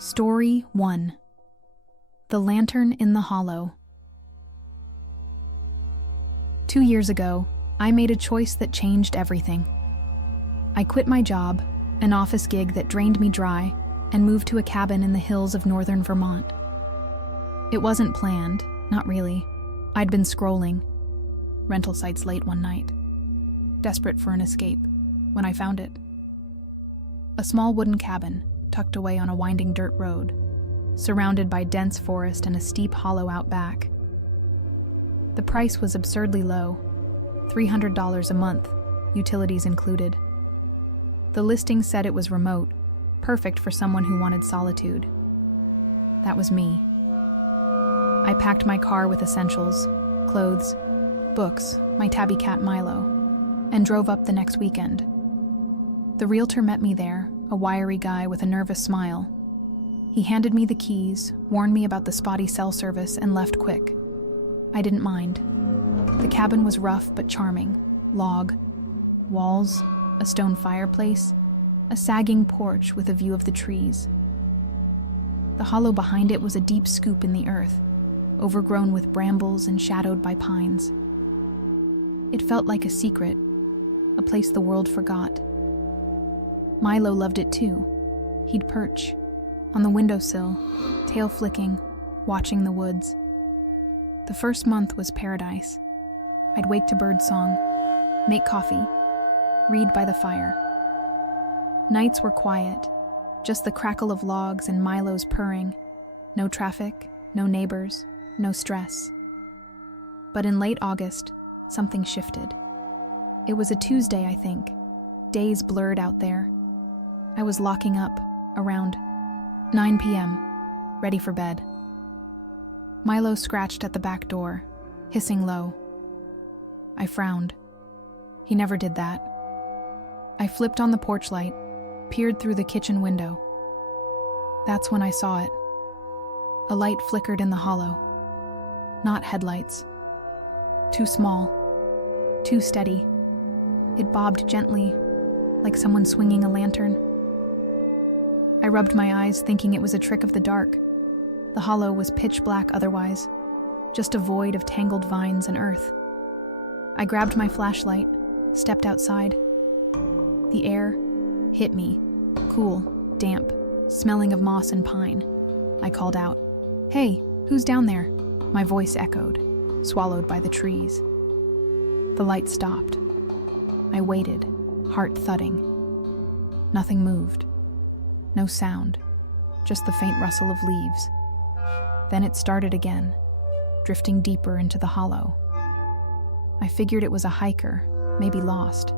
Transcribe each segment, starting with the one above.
Story 1. The Lantern in the Hollow. 2 years ago, I made a choice that changed everything. I quit my job, an office gig that drained me dry, and moved to a cabin in the hills of northern Vermont. It wasn't planned, not really. I'd been scrolling rental sites late one night, desperate for an escape, when I found it. A small wooden cabin, tucked away on a winding dirt road, surrounded by dense forest and a steep hollow out back. The price was absurdly low, $300 a month, utilities included. The listing said it was remote, perfect for someone who wanted solitude. That was me. I packed my car with essentials, clothes, books, my tabby cat Milo, and drove up the next weekend. The realtor met me there, a wiry guy with a nervous smile. He handed me the keys, warned me about the spotty cell service, and left quick. I didn't mind. The cabin was rough but charming. Log, walls, a stone fireplace, a sagging porch with a view of the trees. The hollow behind it was a deep scoop in the earth, overgrown with brambles and shadowed by pines. It felt like a secret, a place the world forgot. Milo loved it too. He'd perch on the windowsill, tail flicking, watching the woods. The first month was paradise. I'd wake to birdsong, make coffee, read by the fire. Nights were quiet, just the crackle of logs and Milo's purring. No traffic, no neighbors, no stress. But in late August, something shifted. It was a Tuesday, I think. Days blurred out there. I was locking up around 9 p.m., ready for bed. Milo scratched at the back door, hissing low. I frowned. He never did that. I flipped on the porch light, peered through the kitchen window. That's when I saw it. A light flickered in the hollow. Not headlights. Too small. Too steady. It bobbed gently, like someone swinging a lantern. I rubbed my eyes, thinking it was a trick of the dark. The hollow was pitch black otherwise, just a void of tangled vines and earth. I grabbed my flashlight, stepped outside. The air hit me, cool, damp, smelling of moss and pine. I called out, "Hey, who's down there?" My voice echoed, swallowed by the trees. The light stopped. I waited, heart thudding. Nothing moved. No sound, just the faint rustle of leaves. Then it started again, drifting deeper into the hollow. I figured it was a hiker, maybe lost.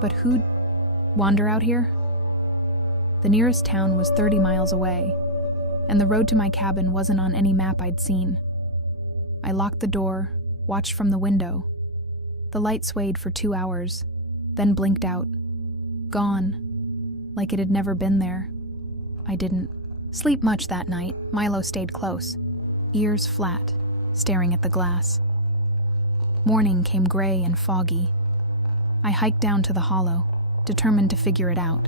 But who'd wander out here? The nearest town was 30 miles away, and the road to my cabin wasn't on any map I'd seen. I locked the door, watched from the window. The light swayed for 2 hours, then blinked out. Gone. Like it had never been there. I didn't sleep much that night. Milo stayed close, ears flat, staring at the glass. Morning came gray and foggy. I hiked down to the hollow, determined to figure it out.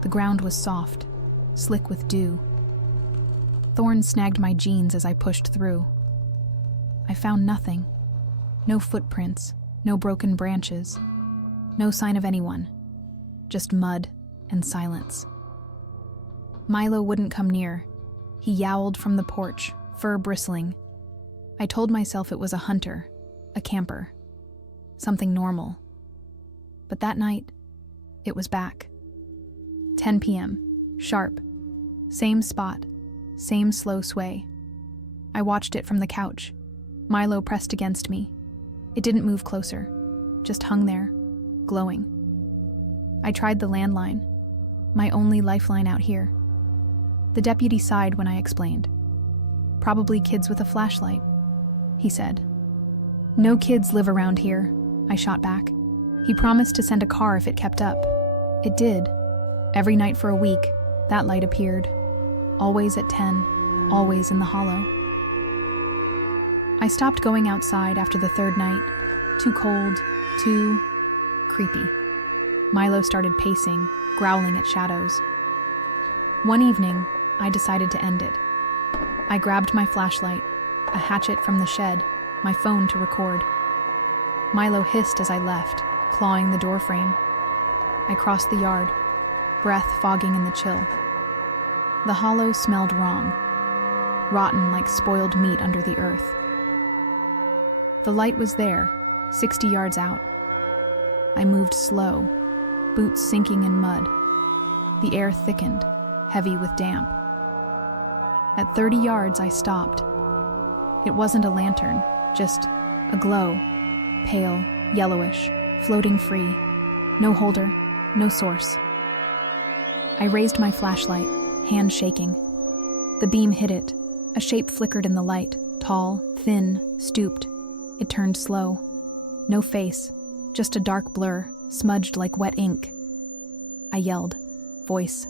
The ground was soft, slick with dew. Thorns snagged my jeans as I pushed through. I found nothing. No footprints, no broken branches, no sign of anyone. Just mud and silence. Milo wouldn't come near. He yowled from the porch, fur bristling. I told myself it was a hunter, a camper, something normal. But that night, it was back. 10 p.m., sharp. Same spot, same slow sway. I watched it from the couch. Milo pressed against me. It didn't move closer, just hung there, glowing. I tried the landline, my only lifeline out here. The deputy sighed when I explained. "Probably kids with a flashlight," he said. "No kids live around here," I shot back. He promised to send a car if it kept up. It did. Every night for a week, that light appeared. Always at 10, always in the hollow. I stopped going outside after the third night. Too cold, too creepy. Milo started pacing, growling at shadows. One evening, I decided to end it. I grabbed my flashlight, a hatchet from the shed, my phone to record. Milo hissed as I left, clawing the doorframe. I crossed the yard, breath fogging in the chill. The hollow smelled wrong, rotten like spoiled meat under the earth. The light was there, 60 yards out. I moved slow, boots sinking in mud. The air thickened, heavy with damp. At 30 yards, I stopped. It wasn't a lantern, just a glow, pale, yellowish, floating free. No holder, no source. I raised my flashlight, hand shaking. The beam hit it. A shape flickered in the light, tall, thin, stooped. It turned slow. No face, just a dark blur, smudged like wet ink. I yelled, voice.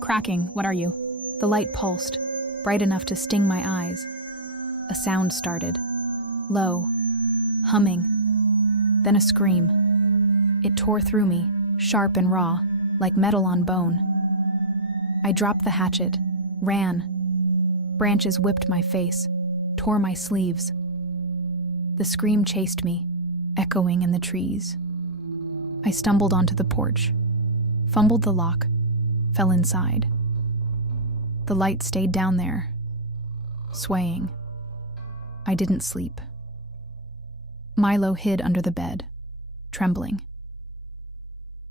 "Cracking, what are you?" The light pulsed, bright enough to sting my eyes. A sound started, low, humming, then a scream. It tore through me, sharp and raw, like metal on bone. I dropped the hatchet, ran. Branches whipped my face, tore my sleeves. The scream chased me, echoing in the trees. I stumbled onto the porch, fumbled the lock, fell inside. The light stayed down there, swaying. I didn't sleep. Milo hid under the bed, trembling.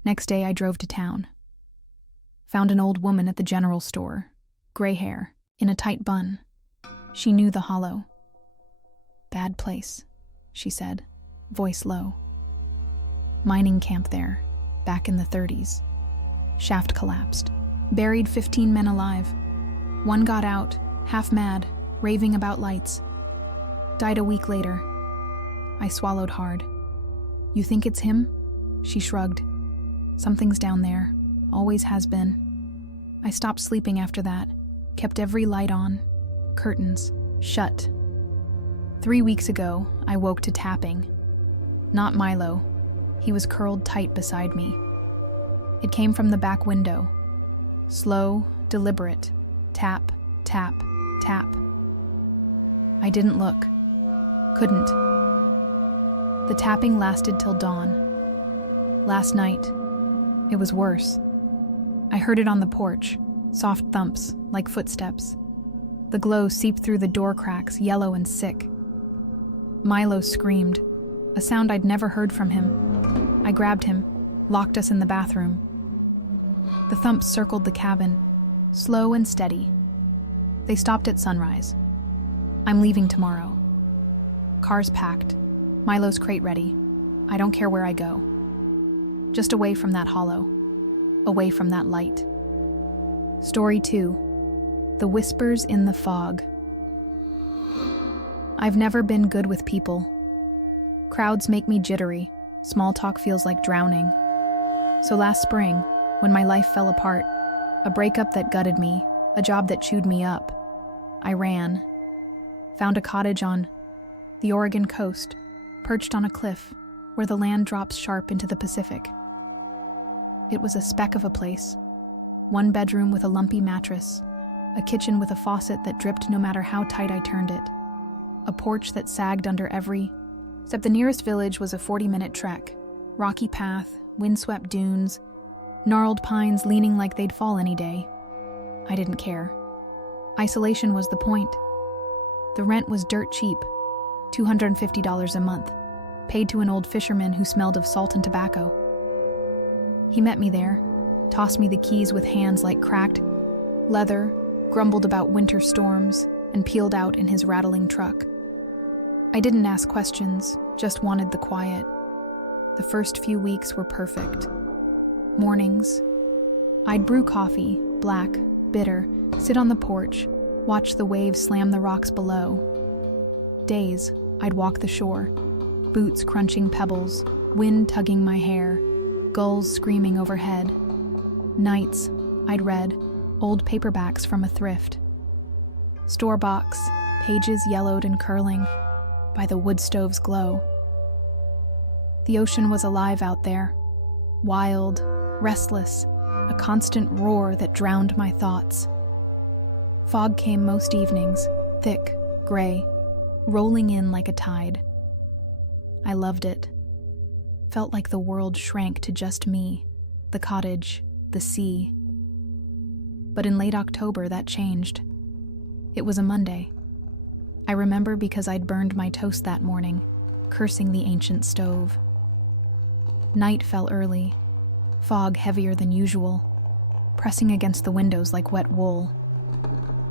Next day I drove to town. Found an old woman at the general store, gray hair, in a tight bun. She knew the hollow. "Bad place," she said, voice low. "Mining camp there, back in the 30s. Shaft collapsed. Buried 15 men alive. One got out, half mad, raving about lights. Died a week later." I swallowed hard. "You think it's him?" She shrugged. "Something's down there. Always has been." I stopped sleeping after that. Kept every light on. Curtains shut. 3 weeks ago, I woke to tapping. Not Milo. He was curled tight beside me. It came from the back window. Slow, deliberate. Tap, tap, tap. I didn't look. Couldn't. The tapping lasted till dawn. Last night, it was worse. I heard it on the porch, soft thumps, like footsteps. The glow seeped through the door cracks, yellow and sick. Milo screamed, a sound I'd never heard from him. I grabbed him, locked us in the bathroom. The thumps circled the cabin, slow and steady. They stopped at sunrise. I'm leaving tomorrow. Car's packed, Milo's crate ready. I don't care where I go. Just away from that hollow, away from that light. Story 2. The Whispers in the Fog. I've never been good with people. Crowds make me jittery. Small talk feels like drowning. So last spring, when my life fell apart, a breakup that gutted me, a job that chewed me up, I ran. Found a cottage on the Oregon coast, perched on a cliff where the land drops sharp into the Pacific. It was a speck of a place. 1 bedroom with a lumpy mattress, a kitchen with a faucet that dripped no matter how tight I turned it, a porch that sagged under except the nearest village was a 40-minute trek. Rocky path, windswept dunes, gnarled pines leaning like they'd fall any day. I didn't care. Isolation was the point. The rent was dirt cheap, $250 a month, paid to an old fisherman who smelled of salt and tobacco. He met me there, tossed me the keys with hands like cracked leather, grumbled about winter storms, and peeled out in his rattling truck. I didn't ask questions, just wanted the quiet. The first few weeks were perfect. Mornings, I'd brew coffee, black, bitter, sit on the porch, watch the waves slam the rocks below. Days, I'd walk the shore, boots crunching pebbles, wind tugging my hair, gulls screaming overhead. Nights, I'd read old paperbacks from a thrift. Store box, pages yellowed and curling by the wood stove's glow. The ocean was alive out there, wild, restless, a constant roar that drowned my thoughts. Fog came most evenings, thick, gray, rolling in like a tide. I loved it. Felt like the world shrank to just me, the cottage, the sea. But in late October, that changed. It was a Monday. I remember because I'd burned my toast that morning, cursing the ancient stove. Night fell early, fog heavier than usual, pressing against the windows like wet wool.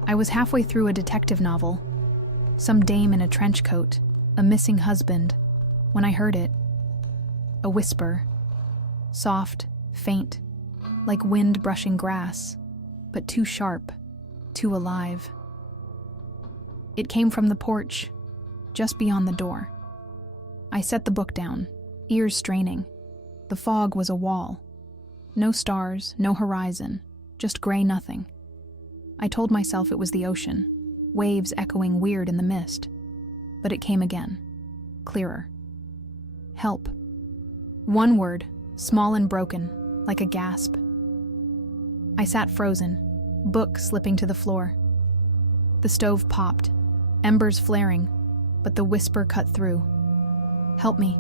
I was halfway through a detective novel, some dame in a trench coat, a missing husband, when I heard it. A whisper, soft, faint, like wind brushing grass, but too sharp, too alive. It came from the porch, just beyond the door. I set the book down, ears straining. The fog was a wall. No stars, no horizon, just gray nothing. I told myself it was the ocean, waves echoing weird in the mist. But it came again, clearer. Help. One word, small and broken, like a gasp. I sat frozen, book slipping to the floor. The stove popped, embers flaring, but the whisper cut through. Help me.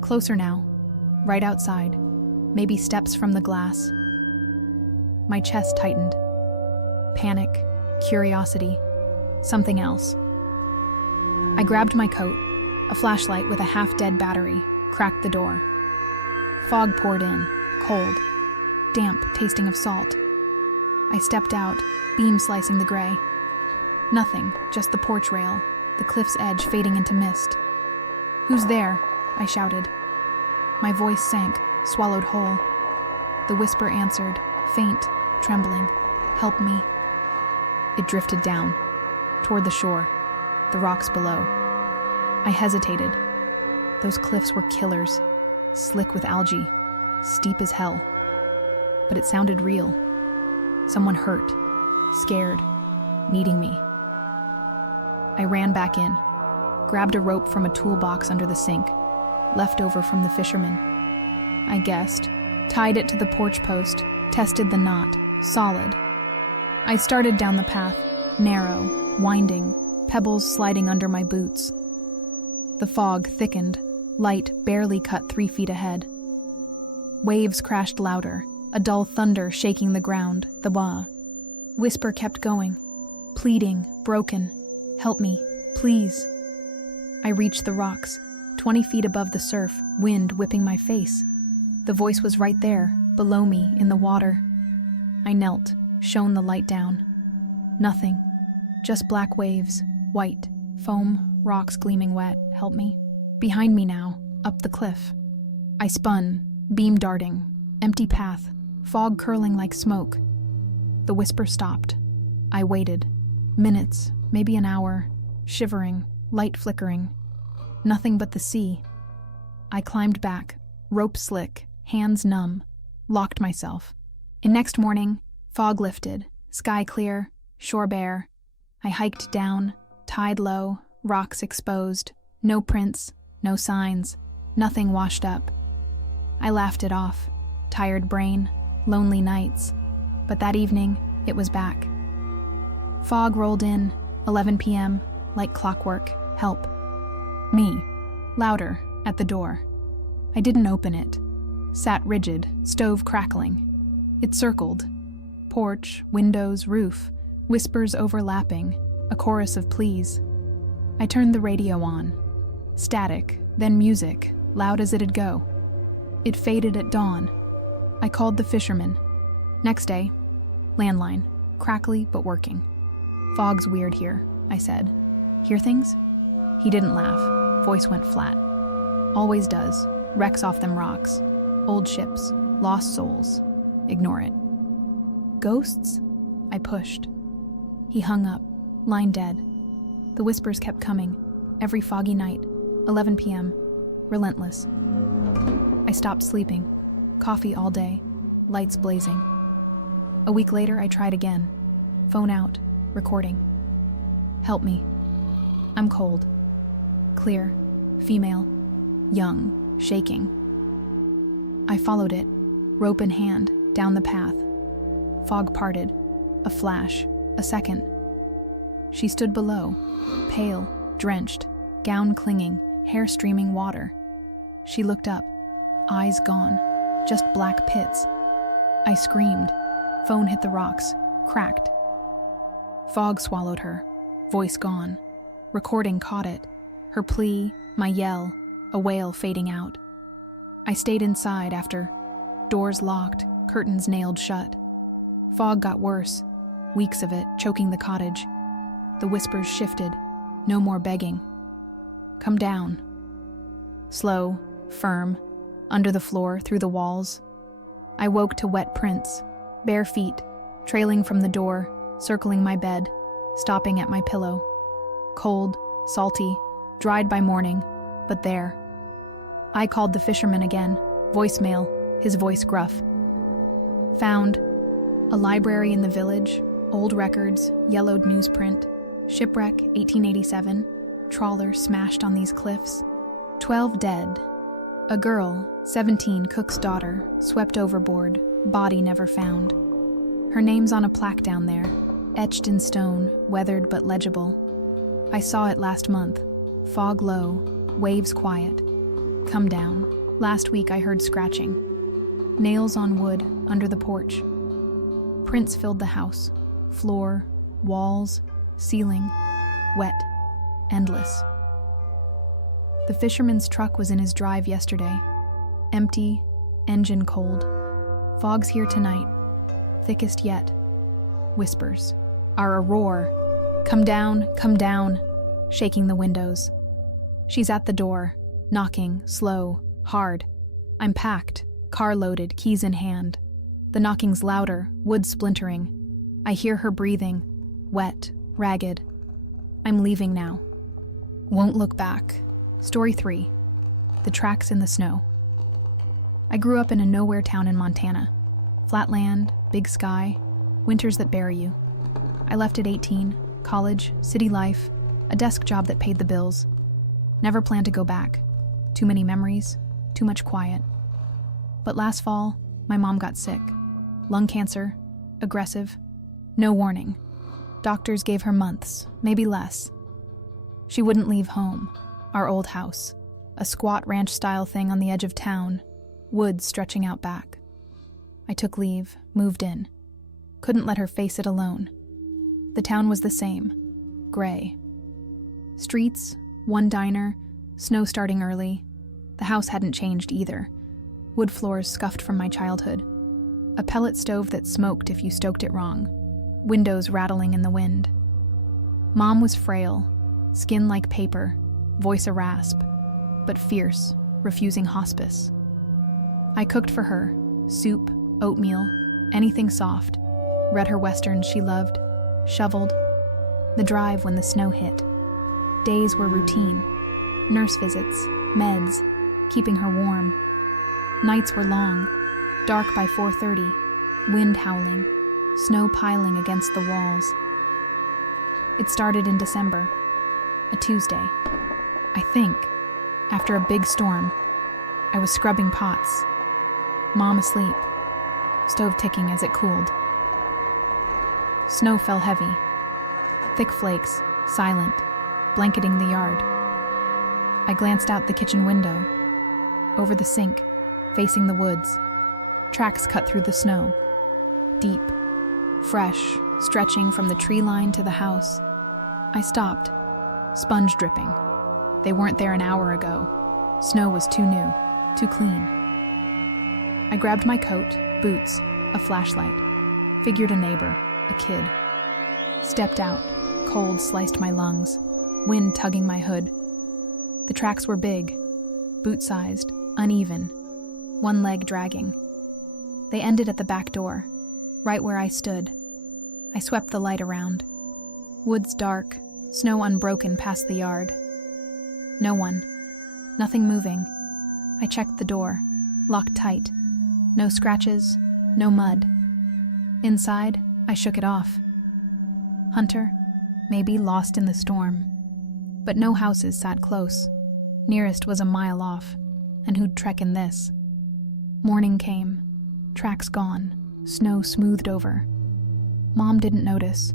Closer now, right outside, maybe steps from the glass. My chest tightened. Panic, curiosity, something else. I grabbed my coat, a flashlight with a half-dead battery, cracked the door. Fog poured in, cold, damp, tasting of salt. I stepped out, beam slicing the gray. Nothing, just the porch rail, the cliff's edge fading into mist. Who's there? I shouted. My voice sank, swallowed whole. The whisper answered, faint, trembling, help me. It drifted down, toward the shore, the rocks below. I hesitated. Those cliffs were killers, slick with algae, steep as hell. But it sounded real. Someone hurt, scared, needing me. I ran back in, grabbed a rope from a toolbox under the sink, left over from the fisherman. I guessed, tied it to the porch post, tested the knot, solid. I started down the path, narrow, winding, pebbles sliding under my boots. The fog thickened, light barely cut 3 feet ahead. Waves crashed louder, a dull thunder shaking the ground, the wah. Whisper kept going, pleading, broken, help me, please. I reached the rocks, 20 feet above the surf, wind whipping my face. The voice was right there, below me, in the water. I knelt, shone the light down. Nothing, just black waves, white, foam, rocks gleaming wet, help me. Behind me now, up the cliff. I spun, beam darting, empty path, fog curling like smoke. The whisper stopped. I waited. Minutes, maybe an hour, shivering, light flickering. Nothing but the sea. I climbed back, rope slick, hands numb, locked myself. And next morning, fog lifted, sky clear, shore bare. I hiked down, tide low, rocks exposed, no prints, no signs, nothing washed up. I laughed it off, tired brain, lonely nights. But that evening, it was back. Fog rolled in, 11 p.m., like clockwork, help. Me, louder, at the door. I didn't open it. Sat rigid, stove crackling. It circled. Porch, windows, roof, whispers overlapping, a chorus of pleas. I turned the radio on. Static, then music, loud as it'd go. It faded at dawn. I called the fisherman. Next day, landline, crackly but working. Fog's weird here, I said. Hear things? He didn't laugh. Voice went flat. Always does. Wrecks off them rocks. Old ships. Lost souls. Ignore it. Ghosts? I pushed. He hung up, line dead. The whispers kept coming. Every foggy night. 11 p.m. Relentless. I stopped sleeping. Coffee all day. Lights blazing. A week later, I tried again. Phone out. Recording. Help me. I'm cold. Clear. Female. Young. Shaking. I followed it, rope in hand, down the path. Fog parted. A flash. A second. She stood below, pale, drenched, gown clinging, hair streaming water. She looked up, eyes gone, just black pits. I screamed. Phone hit the rocks, cracked. Fog swallowed her, voice gone. Recording caught it. Her plea, my yell, a wail fading out. I stayed inside after. Doors locked, curtains nailed shut. Fog got worse, weeks of it, choking the cottage. The whispers shifted, no more begging. Come down. Slow, firm, under the floor, through the walls. I woke to wet prints, bare feet, trailing from the door, circling my bed, stopping at my pillow. Cold, salty, dried by morning, but there. I called the fisherman again, voicemail, his voice gruff. Found. A library in the village, old records, yellowed newsprint, shipwreck 1887, trawler smashed on these cliffs, 12 dead. A girl, 17, cook's daughter, swept overboard, body never found. Her name's on a plaque down there, etched in stone, weathered but legible. I saw it last month. Fog low, waves quiet. Come down. Last week I heard scratching. Nails on wood, under the porch. Prints filled the house. Floor, walls, ceiling, wet, endless. The fisherman's truck was in his drive yesterday. Empty, engine cold. Fog's here tonight. Thickest yet. Whispers. Are a roar. Come down, shaking the windows. She's at the door, knocking, slow, hard. I'm packed, car loaded, keys in hand. The knocking's louder, wood splintering. I hear her breathing, wet, ragged. I'm leaving now. Won't look back. Story 3. The tracks in the snow. I grew up in a nowhere town in Montana. Flat land, big sky, winters that bury you. I left at 18, college, city life, a desk job that paid the bills. Never planned to go back. Too many memories, too much quiet. But last fall, my mom got sick. Lung cancer, aggressive, no warning. Doctors gave her months, maybe less. She wouldn't leave home, our old house, a squat ranch-style thing on the edge of town, woods stretching out back. I took leave, moved in. Couldn't let her face it alone. The town was the same, gray. Streets, one diner, snow starting early. The house hadn't changed either. Wood floors scuffed from my childhood. A pellet stove that smoked if you stoked it wrong. Windows rattling in the wind. Mom was frail, skin like paper, voice a rasp, but fierce, refusing hospice. I cooked for her, soup, oatmeal, anything soft. Read her westerns she loved, shoveled. The drive when the snow hit. Days were routine. Nurse visits, meds, keeping her warm. Nights were long, dark by 4:30, wind howling, snow piling against the walls. It started in December, a Tuesday. I think, after a big storm, I was scrubbing pots. Mom asleep, stove ticking as it cooled. Snow fell heavy, thick flakes, silent, blanketing the yard. I glanced out the kitchen window, over the sink, facing the woods. Tracks cut through the snow, deep, fresh, stretching from the tree line to the house. I stopped, sponge dripping. They weren't there an hour ago. Snow was too new, too clean. I grabbed my coat, boots, a flashlight, figured a neighbor, a kid. Stepped out, cold sliced my lungs, wind tugging my hood. The tracks were big, boot-sized, uneven, one leg dragging. They ended at the back door, right where I stood. I swept the light around. Woods dark, snow unbroken past the yard. No one. Nothing moving. I checked the door, locked tight. No scratches, no mud. Inside, I shook it off. Hunter, maybe lost in the storm. But no houses sat close. Nearest was a mile off, and who'd trek in this? Morning came, tracks gone, snow smoothed over. Mom didn't notice.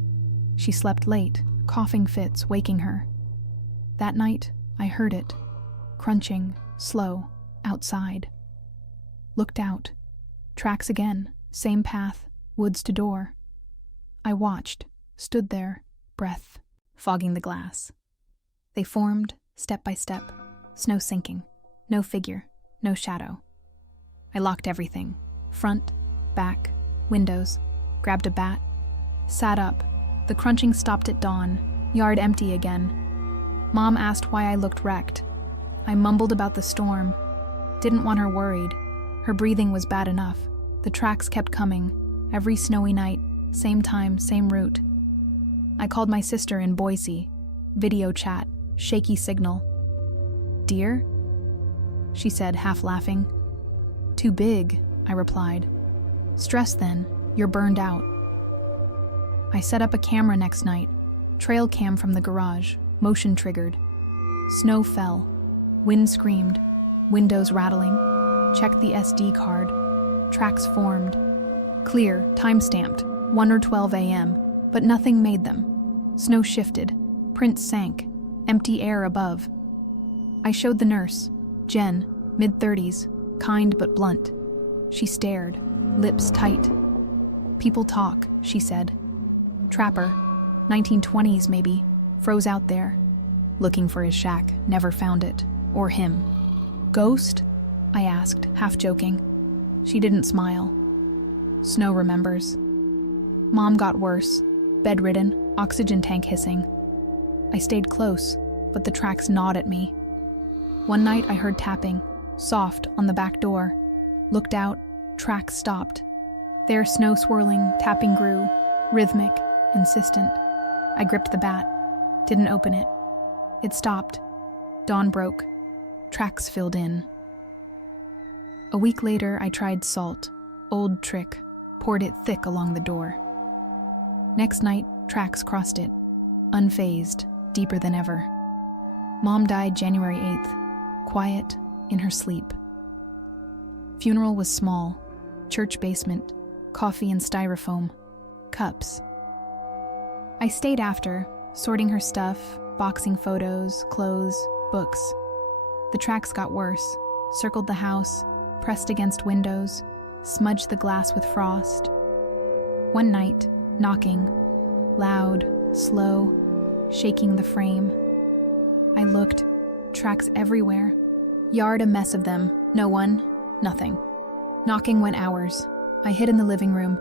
She slept late, coughing fits waking her. That night, I heard it, crunching, slow, outside. Looked out. Tracks again, same path, woods to door. I watched, stood there, breath, fogging the glass. They formed, step by step, snow sinking, no figure, no shadow. I locked everything, front, back, windows, grabbed a bat, sat up. The crunching stopped at dawn, yard empty again. Mom asked why I looked wrecked. I mumbled about the storm. Didn't want her worried. Her breathing was bad enough. The tracks kept coming, every snowy night, same time, same route. I called my sister in Boise. Video chat, shaky signal. "Dear?" she said, half laughing. "Too big," I replied. "Stress then, you're burned out." I set up a camera next night, trail cam from the garage, motion triggered. Snow fell, wind screamed, windows rattling, checked the SD card, tracks formed. Clear, time-stamped, 1 or 12 a.m., but nothing made them. Snow shifted, prints sank, empty air above. I showed the nurse, Jen, mid-30s, kind but blunt. She stared, lips tight. "People talk," she said. "Trapper, 1920s maybe, froze out there. Looking for his shack, never found it. Or him." "Ghost?" I asked, half joking. She didn't smile. "Snow remembers." Mom got worse, bedridden, oxygen tank hissing. I stayed close, but the tracks gnawed at me. One night I heard tapping, soft, on the back door. Looked out, tracks stopped. There, snow swirling, tapping grew, rhythmic, insistent. I gripped the bat, didn't open it. It stopped. Dawn broke. Tracks filled in. A week later, I tried salt. Old trick. Poured it thick along the door. Next night, tracks crossed it. Unfazed, deeper than ever. Mom died January 8th. Quiet, in her sleep. Funeral was small. Church basement. Coffee and styrofoam. Cups. I stayed after, sorting her stuff, boxing photos, clothes, books. The tracks got worse. Circled the house, pressed against windows, smudged the glass with frost. One night, knocking, loud, slow, shaking the frame. I looked, tracks everywhere. Yard a mess of them, no one, nothing. Knocking went hours. I hid in the living room,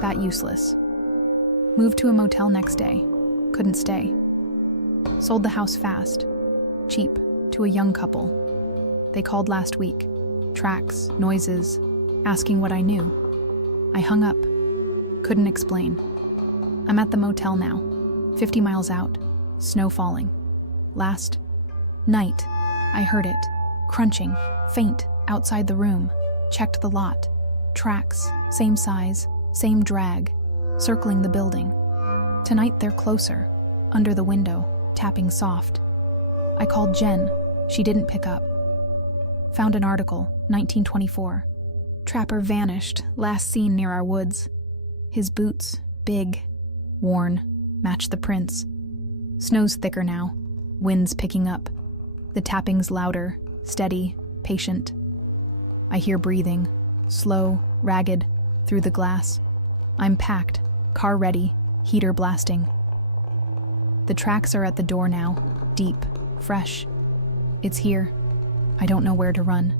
that useless. Moved to a motel next day, couldn't stay. Sold the house fast, cheap, to a young couple. They called last week, tracks, noises, asking what I knew. I hung up, couldn't explain. I'm at the motel now, 50 miles out, snow falling. Last night, I heard it, crunching, faint, outside the room. Checked the lot. Tracks, same size, same drag, circling the building. Tonight they're closer, under the window, tapping soft. I called Jen. She didn't pick up. Found an article, 1924. Trapper vanished, last seen near our woods. His boots, big, worn, match the prints. Snow's thicker now, wind's picking up. The tapping's louder, steady, patient. I hear breathing, slow, ragged, through the glass. I'm packed, car ready, heater blasting. The tracks are at the door now, deep, fresh. It's here. I don't know where to run.